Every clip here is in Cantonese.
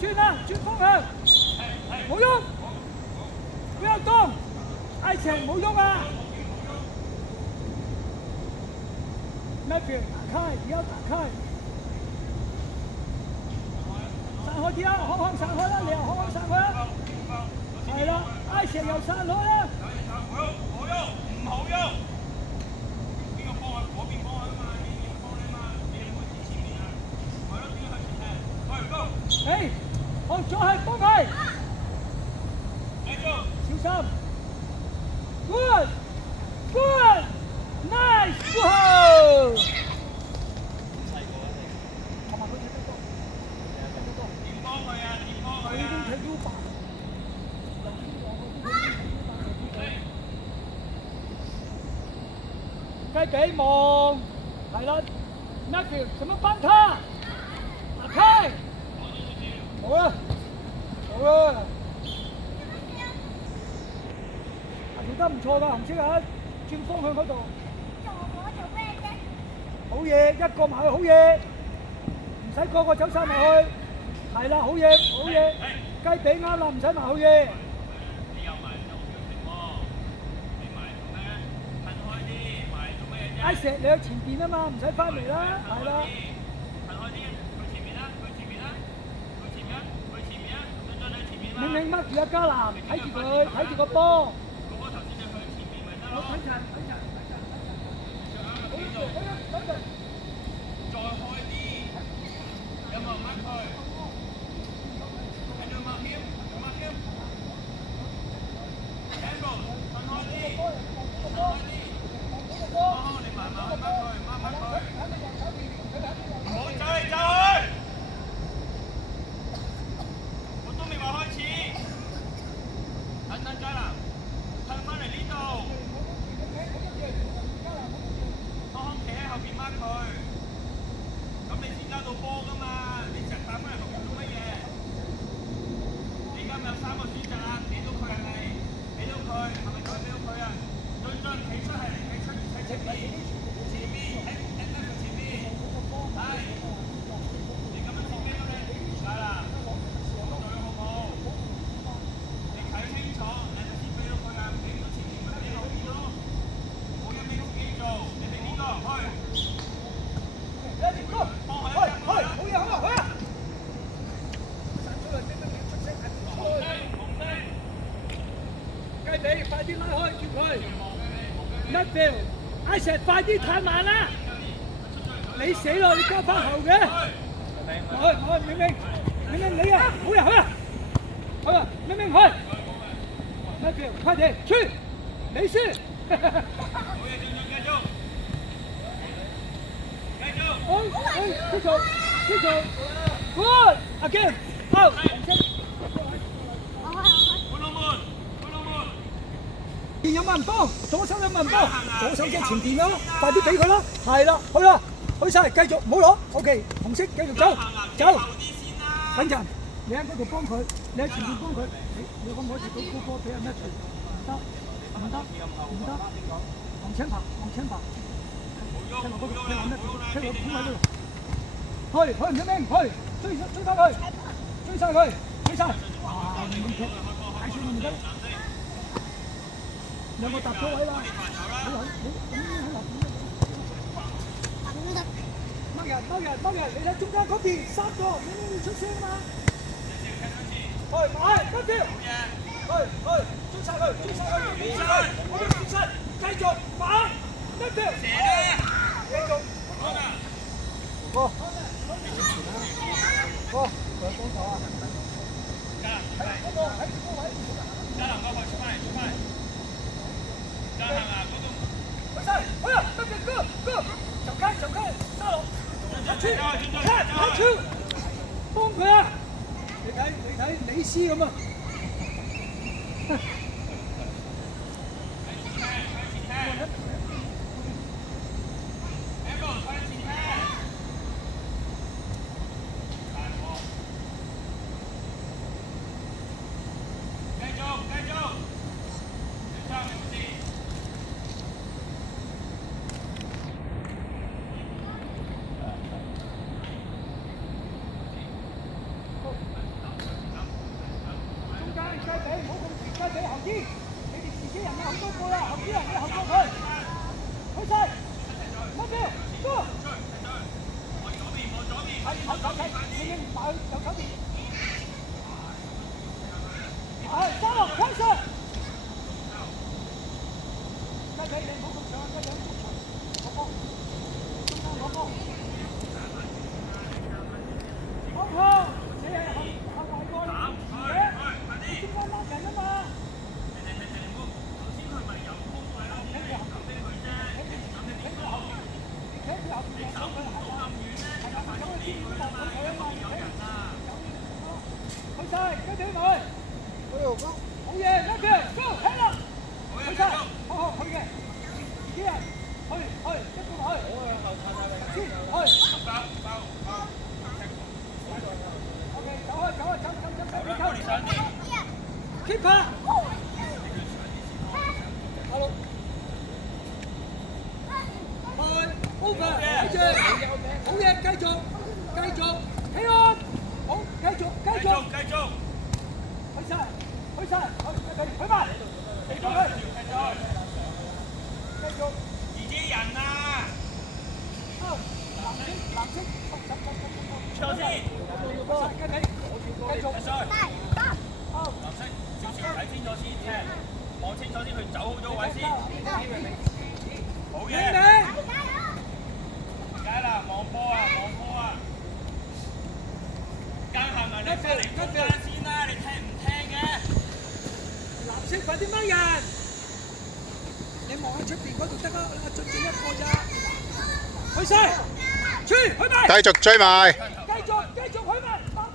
轉啦，轉方向，冇喐，不要動，愛情冇喐啊 ，Matthew 打開，不要打開，散開啲啊，康康散開啦，你又康康散開啦，係啦，愛情又散開啦，唔好喐，唔好喐。邊個幫佢？嗰邊幫佢啊嘛，呢邊幫你嘛，你唔會前面啊？係咯，點解向前踢？喂，go！誒，好，再係幫佢，繼續，小心 ，good good nice good。同埋佢睇得多，點幫佢啊？點幫佢已經佢啊？睇到白。雞髀望，係啦 ，Matthew 怎麼幫他？打開，好啦，好啦，做得唔錯㗎，紅色啊，轉方向嗰度。做咩啫？好嘢，一個埋去好嘢，唔使個個走晒埋去，係啦，好嘢，好嘢，雞髀啱啦，唔使埋好嘢。你又埋就好表情喎，你埋做咩？褪開啲，埋做咩啫？阿石你喺前邊啊嘛，唔使翻嚟啦，係啦。褪開啲，佢前面啦，佢前面啦，佢前面，佢前面啊，咁再喺前面啦。明明掹住阿嘉南，睇住佢，睇住個波。個波頭先就向前面咪得我咯。睇陣，睇陣，睇陣，睇陣。好，睇陣。再開啲，有冇掹佢？喺度掹添，掹添。Campbell，褪開啲，褪開啲。哦，你慢慢去掹佢，掹佢。唔好走嚟走去。我都未話開始。等啦，褪翻嚟呢度。康康企喺後邊掹佢。咁你先交到波㗎嘛？你成日打翻嚟後邊做乜嘢？你而家咪有3個選擇，俾到佢係咪？俾到佢係咪再俾到佢啊？進企出係企出前邊，前邊喺前邊，係。你咁樣先俾到你，係啦。做得好唔好？你睇清楚，你先俾到佢啊！俾到前面咪俾後邊咯。冇一味咁記做，你俾呢個去。雞髀，快啲拉開，轉佢。Matthew，阿石快啲，太慢啦！你死咯，你加翻後嘅。明明你啊，好呀，好呀，明明去。Matthew，快點，去，沒事。好，繼續 ，good again，好。有冇人幫？左手有冇人幫？左手即係前邊咯，快啲俾佢啦，係啦，去啦，去晒，繼續，唔好攞 ，OK，紅色繼續走，等陣，你喺嗰度幫佢，你喺前邊幫佢，你可唔可以接到高波俾人咩？唔得，往前跑，聽我嗰度，聽我咩？聽我鋪喺度，去，唔明，去，追翻佢，追晒佢，追晒，啊，唔得，解算唔得。兩個搭咗位啦，乜人，你睇中間嗰邊3個，你出聲嘛？買，跟住，追晒佢，繼續買，跟住，繼續，過，佢幫手啊！喺嗰個位，加能夠去出翻。加行啊！嗰度，去晒，跟住 go，走開，沙龍，開超，幫佢啊！你睇李斯咁啊！俾後啲，你哋自己人有好多個啦，後啲人你後過佢，去晒，目標，go，係走睇，你應埋去右手邊，係三六開上，雞髀你唔好咁上，一樣捉長，攞波，中間攞波，好好，你係後衞過嚟，你中間拉人啊嘛。去晒，跟住佢。好嘢，跟住，go，起啦！去晒，好去嘅，自己人，去，一個去。先，去。OK，走！keeper。Hello。over， 記住，好嘢，繼續，起安，好，繼續，去晒，去埋，繼續，自己人啊！藍色，坐先，跟你，繼續，藍色，少少睇清楚先，望清楚先，佢走好咗位先。好嘢！解啦，望波啊！間係咪你翻嚟中間先啦？你聽唔聽嘅？藍色快啲掹人！你望喺出邊嗰度得啦，進一個咋？去晒，去埋！繼續追埋。繼續去埋，打埋。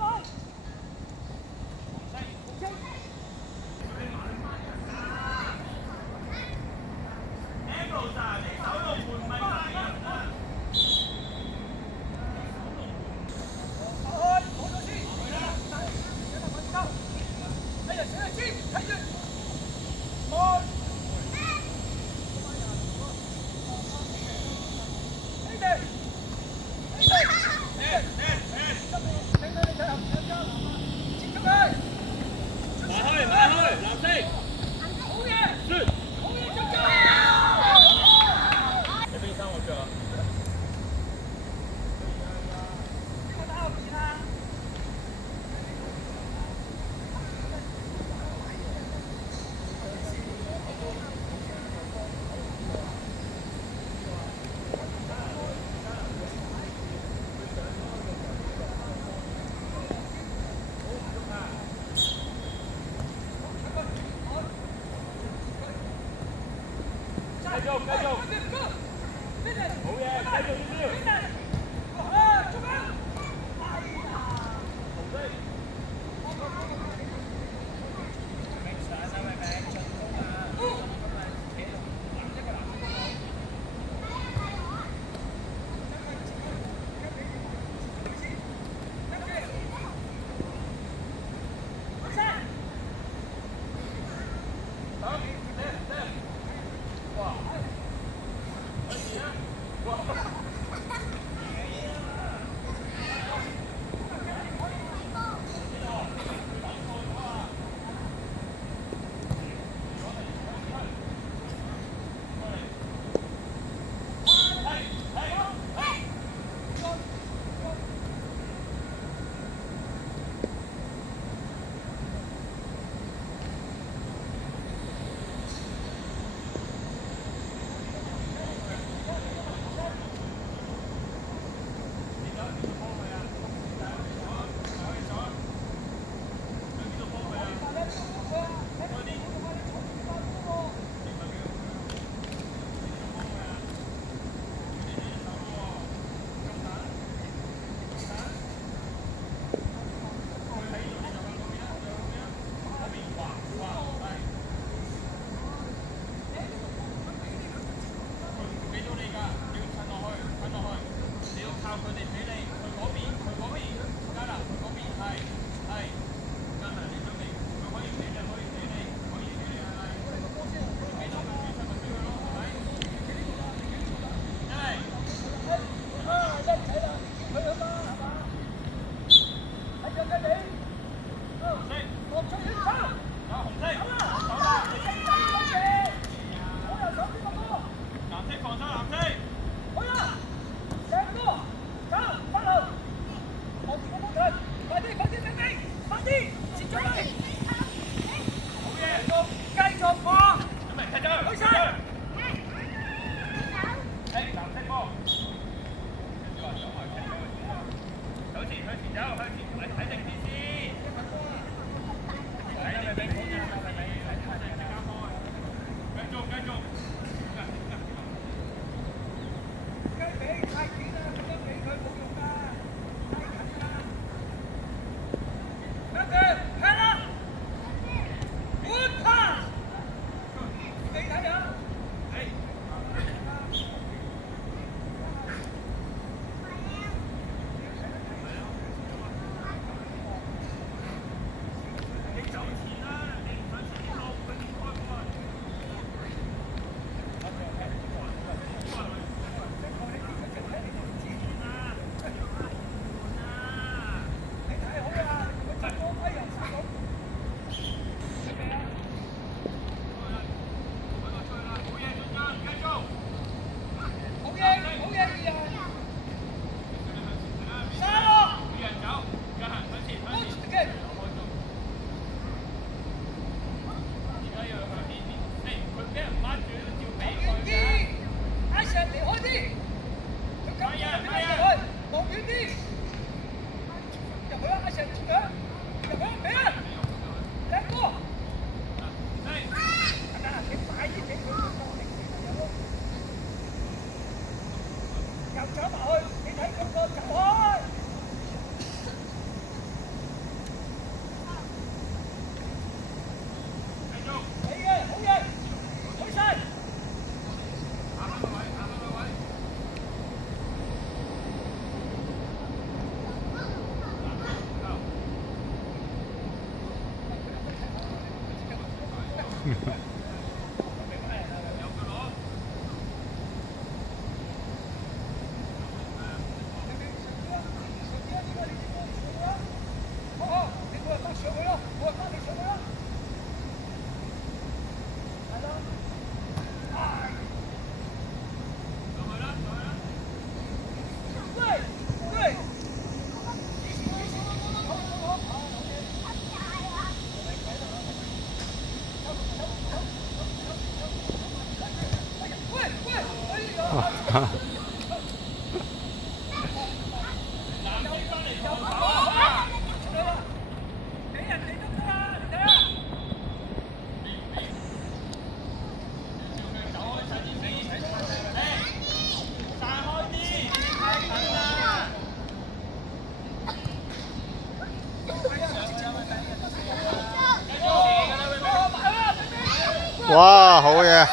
哇，好嘢！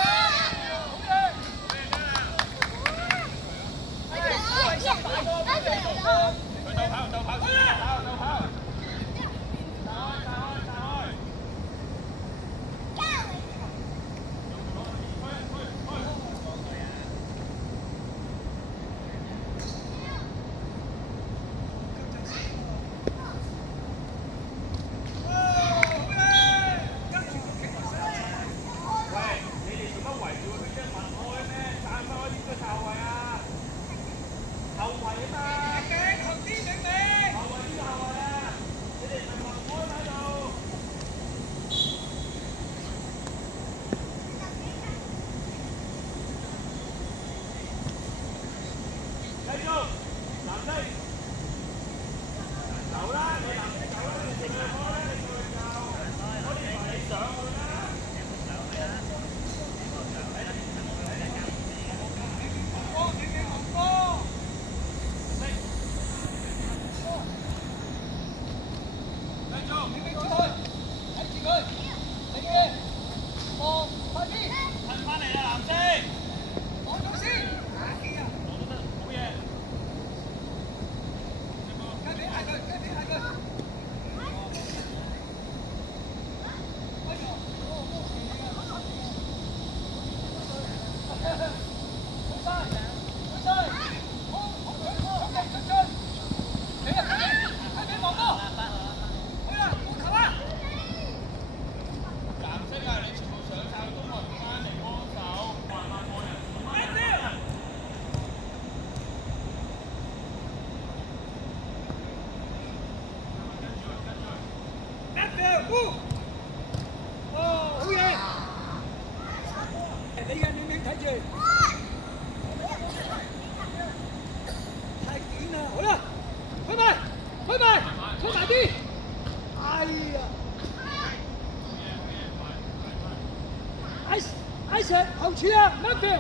後柱啊 ，Matthew，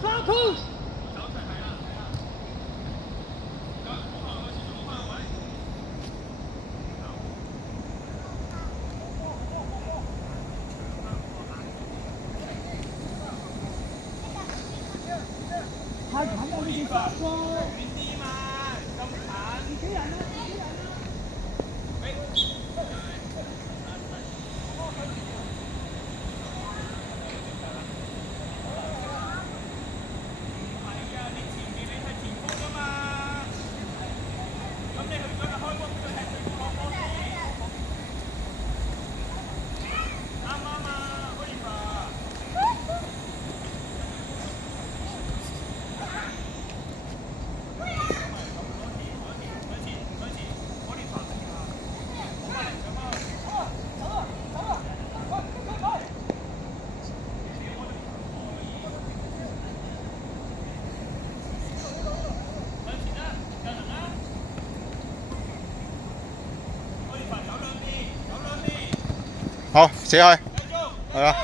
花鋪。太近啦！呢啲發光。遠啲嘛，咁近。自己人啊，自己人啊。好，扯開，係啦。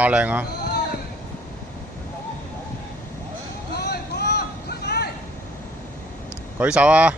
下靚啊！舉手啊！